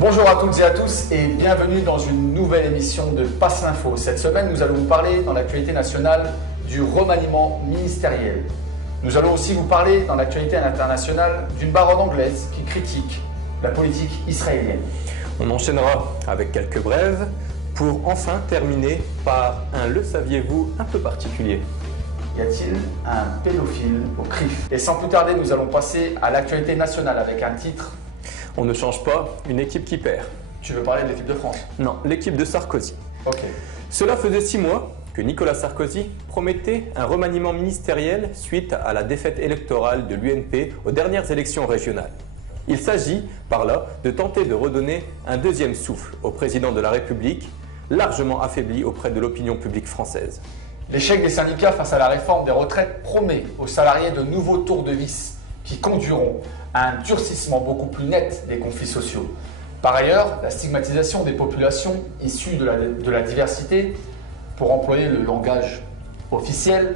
Bonjour à toutes et à tous et bienvenue dans une nouvelle émission de Passe l'Info. Cette semaine, nous allons vous parler dans l'actualité nationale du remaniement ministériel. Nous allons aussi vous parler dans l'actualité internationale d'une baronne anglaise qui critique la politique israélienne. On enchaînera avec quelques brèves pour enfin terminer par un le saviez-vous un peu particulier. Y a-t-il un pédophile au CRIF? Et sans plus tarder, nous allons passer à l'actualité nationale avec un titre. On ne change pas une équipe qui perd. Tu veux parler de l'équipe de France? Non, l'équipe de Sarkozy. Ok. Cela faisait 6 mois que Nicolas Sarkozy promettait un remaniement ministériel suite à la défaite électorale de l'UNP aux dernières élections régionales. Il s'agit, par là, de tenter de redonner un deuxième souffle au président de la République, largement affaibli auprès de l'opinion publique française. L'échec des syndicats face à la réforme des retraites promet aux salariés de nouveaux tours de vis qui conduiront à un durcissement beaucoup plus net des conflits sociaux. Par ailleurs, la stigmatisation des populations issues de la diversité, pour employer le langage officiel,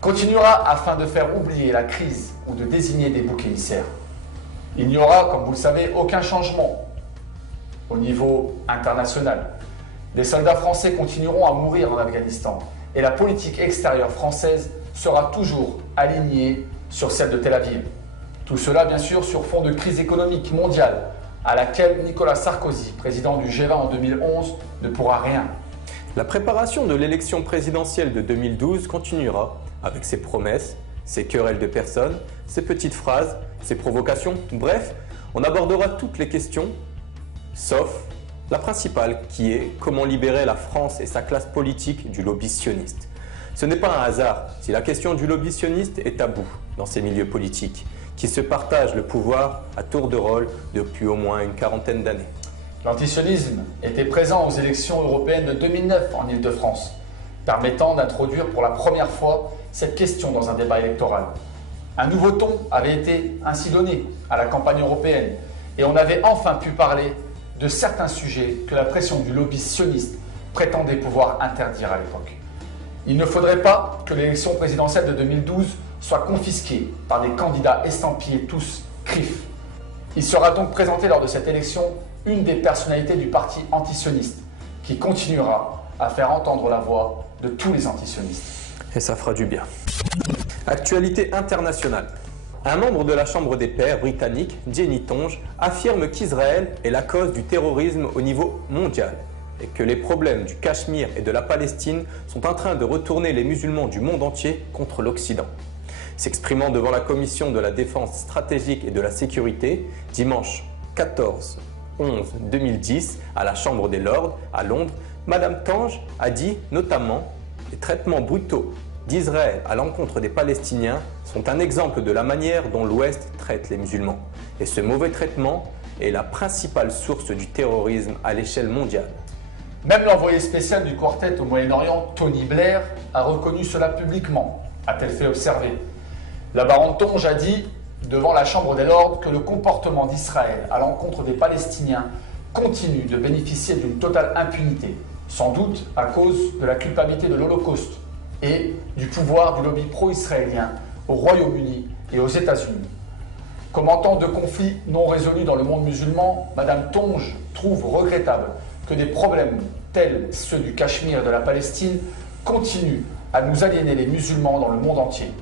continuera afin de faire oublier la crise ou de désigner des boucs émissaires. Il n'y aura, comme vous le savez, aucun changement au niveau international. Les soldats français continueront à mourir en Afghanistan et la politique extérieure française sera toujours alignée sur celle de Tel Aviv. Tout cela, bien sûr, sur fond de crise économique mondiale à laquelle Nicolas Sarkozy, président du G20 en 2011, ne pourra rien. La préparation de l'élection présidentielle de 2012 continuera avec ses promesses, ses querelles de personnes, ses petites phrases, ses provocations. Bref, on abordera toutes les questions, sauf la principale qui est comment libérer la France et sa classe politique du lobby sioniste. Ce n'est pas un hasard si la question du lobby sioniste est taboue dans ces milieux politiques, qui se partagent le pouvoir à tour de rôle depuis au moins une quarantaine d'années. L'antisionisme était présent aux élections européennes de 2009 en Île-de-France, permettant d'introduire pour la première fois cette question dans un débat électoral. Un nouveau ton avait été ainsi donné à la campagne européenne et on avait enfin pu parler de certains sujets que la pression du lobby sioniste prétendait pouvoir interdire à l'époque. Il ne faudrait pas que l'élection présidentielle de 2012 soit confisquée par des candidats estampillés tous CRIF. Il sera donc présenté lors de cette élection une des personnalités du parti antisioniste qui continuera à faire entendre la voix de tous les antisionistes. Et ça fera du bien. Actualité internationale. Un membre de la Chambre des pairs britannique, Jenny Tonge, affirme qu'Israël est la cause du terrorisme au niveau mondial et que les problèmes du Cachemire et de la Palestine sont en train de retourner les musulmans du monde entier contre l'Occident. S'exprimant devant la Commission de la défense stratégique et de la sécurité, dimanche 14/11/2010, à la Chambre des Lords, à Londres, Madame Tonge a dit notamment « Les traitements brutaux d'Israël à l'encontre des Palestiniens sont un exemple de la manière dont l'Ouest traite les musulmans. Et ce mauvais traitement est la principale source du terrorisme à l'échelle mondiale. » Même l'envoyé spécial du quartet au Moyen-Orient, Tony Blair, a reconnu cela publiquement, a-t-elle fait observer. La baronne Tonge a dit devant la Chambre des Lords que le comportement d'Israël à l'encontre des Palestiniens continue de bénéficier d'une totale impunité, sans doute à cause de la culpabilité de l'Holocauste et du pouvoir du lobby pro-israélien au Royaume-Uni et aux États-Unis. Commentant de conflits non résolus dans le monde musulman, Madame Tonge trouve regrettable que des problèmes tels ceux du Cachemire et de la Palestine continuent à nous aliéner les musulmans dans le monde entier.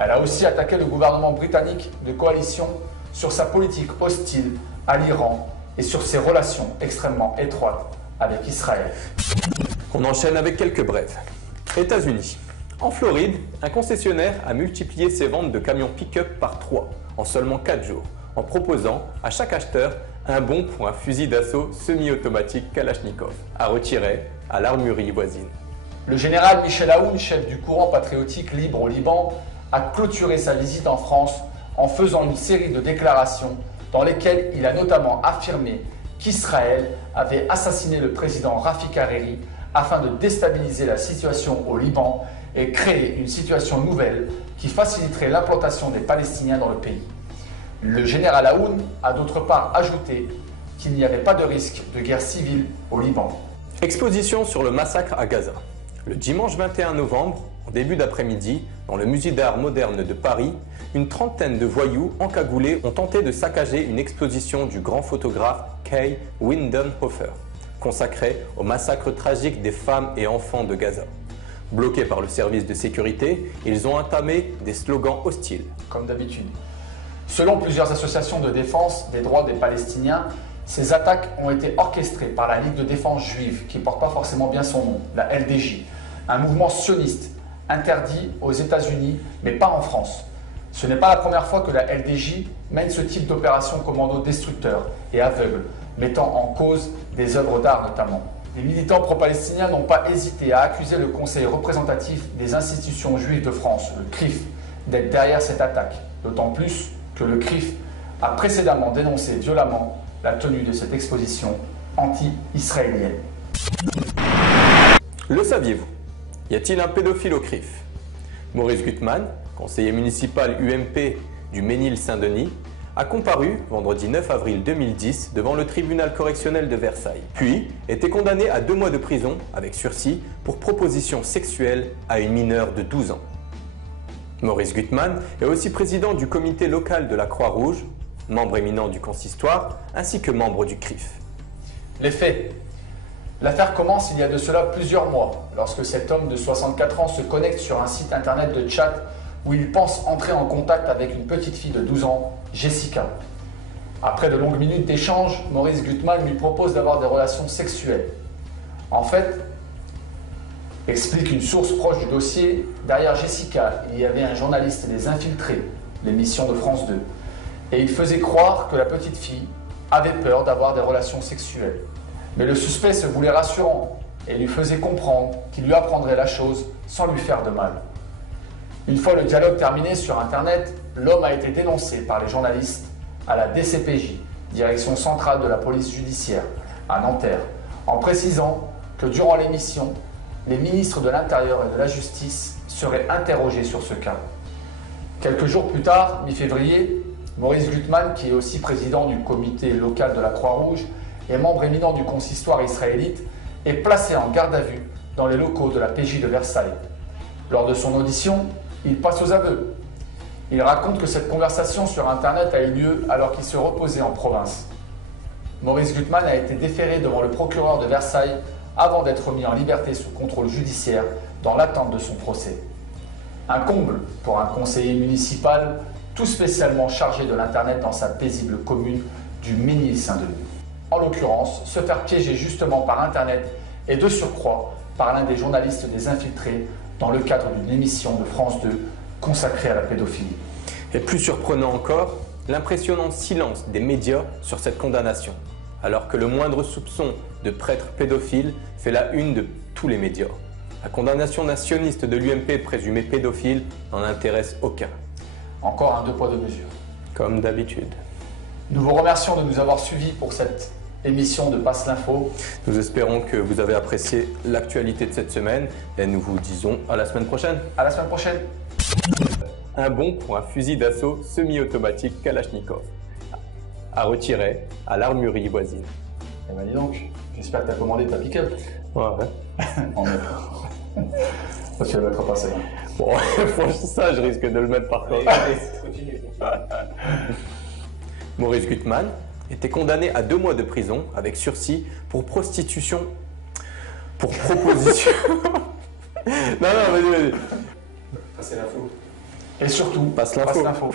Elle a aussi attaqué le gouvernement britannique de coalition sur sa politique hostile à l'Iran et sur ses relations extrêmement étroites avec Israël. On enchaîne avec quelques brèves. États-Unis. En Floride, un concessionnaire a multiplié ses ventes de camions pick-up par 3 en seulement 4 jours, en proposant à chaque acheteur un bon pour un fusil d'assaut semi-automatique Kalachnikov à retirer à l'armurerie voisine. Le général Michel Aoun, chef du courant patriotique libre au Liban, a clôturé sa visite en France en faisant une série de déclarations dans lesquelles il a notamment affirmé qu'Israël avait assassiné le président Rafik Hariri afin de déstabiliser la situation au Liban et créer une situation nouvelle qui faciliterait l'implantation des Palestiniens dans le pays. Le général Aoun a d'autre part ajouté qu'il n'y avait pas de risque de guerre civile au Liban. Exposition sur le massacre à Gaza. Le dimanche 21 novembre, En début d'après-midi, dans le musée d'art moderne de Paris, une trentaine de voyous encagoulés ont tenté de saccager une exposition du grand photographe Kai Windenhofer, consacrée au massacre tragique des femmes et enfants de Gaza. Bloqués par le service de sécurité, ils ont entamé des slogans hostiles. Comme d'habitude. Selon plusieurs associations de défense des droits des Palestiniens, ces attaques ont été orchestrées par la Ligue de défense juive, qui ne porte pas forcément bien son nom, la LDJ, un mouvement sioniste interdit aux États-Unis, mais pas en France. Ce n'est pas la première fois que la LDJ mène ce type d'opération commando destructeur et aveugle, mettant en cause des œuvres d'art notamment. Les militants pro-palestiniens n'ont pas hésité à accuser le Conseil représentatif des institutions juives de France, le CRIF, d'être derrière cette attaque, d'autant plus que le CRIF a précédemment dénoncé violemment la tenue de cette exposition anti-israélienne. Le saviez-vous? Y a-t-il un pédophile au CRIF? Maurice Gutmann, conseiller municipal UMP du Ménil-Saint-Denis, a comparu vendredi 9 avril 2010 devant le tribunal correctionnel de Versailles, puis était condamné à 2 mois de prison avec sursis pour proposition sexuelle à une mineure de 12 ans. Maurice Gutmann est aussi président du comité local de la Croix-Rouge, membre éminent du consistoire, ainsi que membre du CRIF. Les faits. L'affaire commence il y a de cela plusieurs mois, lorsque cet homme de 64 ans se connecte sur un site internet de chat où il pense entrer en contact avec une petite fille de 12 ans, Jessica. Après de longues minutes d'échange, Maurice Gutmann lui propose d'avoir des relations sexuelles. En fait, explique une source proche du dossier, derrière Jessica, il y avait un journaliste des Infiltrés, l'émission de France 2, et il faisait croire que la petite fille avait peur d'avoir des relations sexuelles. Mais le suspect se voulait rassurant et lui faisait comprendre qu'il lui apprendrait la chose sans lui faire de mal. Une fois le dialogue terminé sur Internet, l'homme a été dénoncé par les journalistes à la DCPJ, Direction centrale de la police judiciaire, à Nanterre, en précisant que durant l'émission, les ministres de l'Intérieur et de la Justice seraient interrogés sur ce cas. Quelques jours plus tard, mi-février, Maurice Gutmann, qui est aussi président du comité local de la Croix-Rouge et membre éminent du consistoire israélite, est placé en garde à vue dans les locaux de la PJ de Versailles. Lors de son audition, il passe aux aveux. Il raconte que cette conversation sur Internet a eu lieu alors qu'il se reposait en province. Maurice Gutmann a été déféré devant le procureur de Versailles avant d'être mis en liberté sous contrôle judiciaire dans l'attente de son procès. Un comble pour un conseiller municipal tout spécialement chargé de l'Internet dans sa paisible commune du Ménil-Saint-Denis. En l'occurrence, se faire piéger justement par Internet et de surcroît par l'un des journalistes des Infiltrés dans le cadre d'une émission de France 2 consacrée à la pédophilie. Et plus surprenant encore, l'impressionnant silence des médias sur cette condamnation, alors que le moindre soupçon de prêtre pédophile fait la une de tous les médias. La condamnation nationiste de l'UMP présumé pédophile n'en intéresse aucun. Encore un 2 poids 2 mesures. Comme d'habitude. Nous vous remercions de nous avoir suivis pour cette émission de Passe l'Info. Nous espérons que vous avez apprécié l'actualité de cette semaine et nous vous disons à la semaine prochaine. À la semaine prochaine. Un bon pour un fusil d'assaut semi-automatique Kalachnikov à retirer à l'armurerie voisine. Eh ben dis donc, j'espère que tu as commandé ta pick-up. Ouais. En effet. Parce qu'elle va être passée. Bon, ça, je risque de le mettre par contre. Continue. Maurice Gutmann était condamné à 2 mois de prison avec sursis pour prostitution. Pour proposition. Non, vas-y. Passer l'info. Et surtout, Passe l'info.